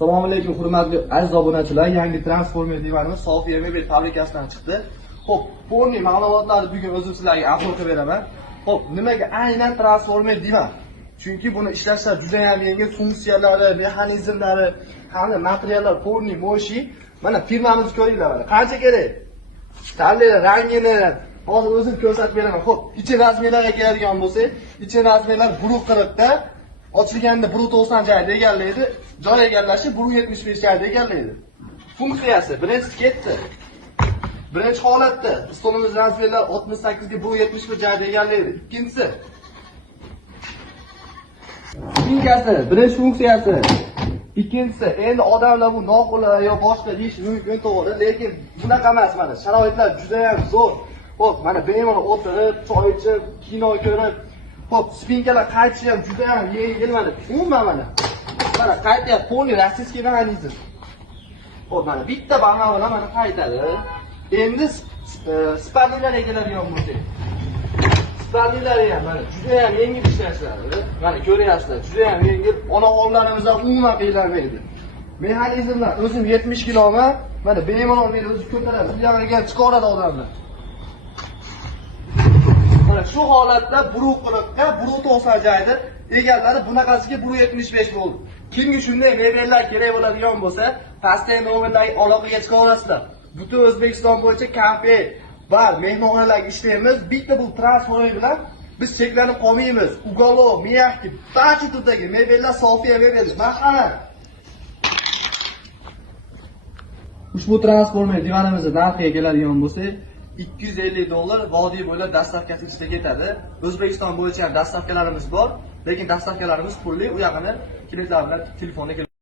Assalomu alaykum hurmatli aziz obunachilar. Yangi transformer divanimiz Sofiya Mebel fabrikasidan chiqdi. Xo'p, ponni ma'lumotlarni bugun o'zim sizlarga aniq qilib beraman. Xo'p, nimaga aynan transformer divan? Chunki buni ishlashda juda ham yengil, funksiyalari, mexanizmlari, hamda materiallar ponni moshi. Mana firmamizni ko'ringlar mana. Qancha kerak? Tanlaylar rangini hozir o'zim ko'rsatib beraman. Xo'p, ichi razmerlarga keladigan bo'lsa, ichi razmerlar 1.40 da ochilganda 1.90 joyda egallaydi. Joy egallashi 1.75 joyda egallaydi. Funksiyasi birinchisi ketdi. Birinchi holatda stolimiz razmerlar 68 ga 1.71 joyda egallaydi. Ikkinchisi spinkasi, birinchi funksiyasi. Ikkinchisi, endi odamlar bu noqulay yo boshqa deyish mumkin to'g'ri, lekin bunaqa emas mana. Sharoitlar juda ham zo'r. Xo'p, mana bemalol o'tirib, choy ichib, kino ko'rib, xo'p, spinkalar qaytishi ham juda ham yengil mana. Umuman mana. Mana qaytyapti, ponni rossiyskiy mexanizm. Xo'p, mana bitta bag'na bilan mana qaytadi. Endi spalnilarga keladigan bo'lsak. Spalnilari ham mana juda ham yengil ishlashlari. Mana ko'ryapsizlar, juda ham yengil. Onaxonlarimizdan umuman qiynalmaydi. Mexanizmlar o'zim 70 kiloman. Mana bemalol meni o'zi ko'taradi. Bu yerga chiqaradi odamlar. Mana shu holatda 1.40 ga 1.90 joyda egallari bunaqasiga 1.75 bo'ldi. Kimga shunday mebellar kerak bo'ladigan bo'lsa, pastdagi nomerlarga aloqaga chiqa olasizlar. Butun O'zbekiston bo'yicha kafe va mehmonxonalarga ishlaymiz. Bitta bu transformer bilan biz cheklanib qolmaymiz. Uголок, miyaqki, barcha turdagi mebellar Sofiya Mebel. Marhamat. Ushbu transformer divanimizning narxiga keladigan bo'lsa, $250 vodiy bo'ylab dastavkasi ishga ketadi. O'zbekiston bo'yicha ham dastavkalarimiz bor, lekin dastavkalarimiz pulli. U yoqini klientlar bilan telefonda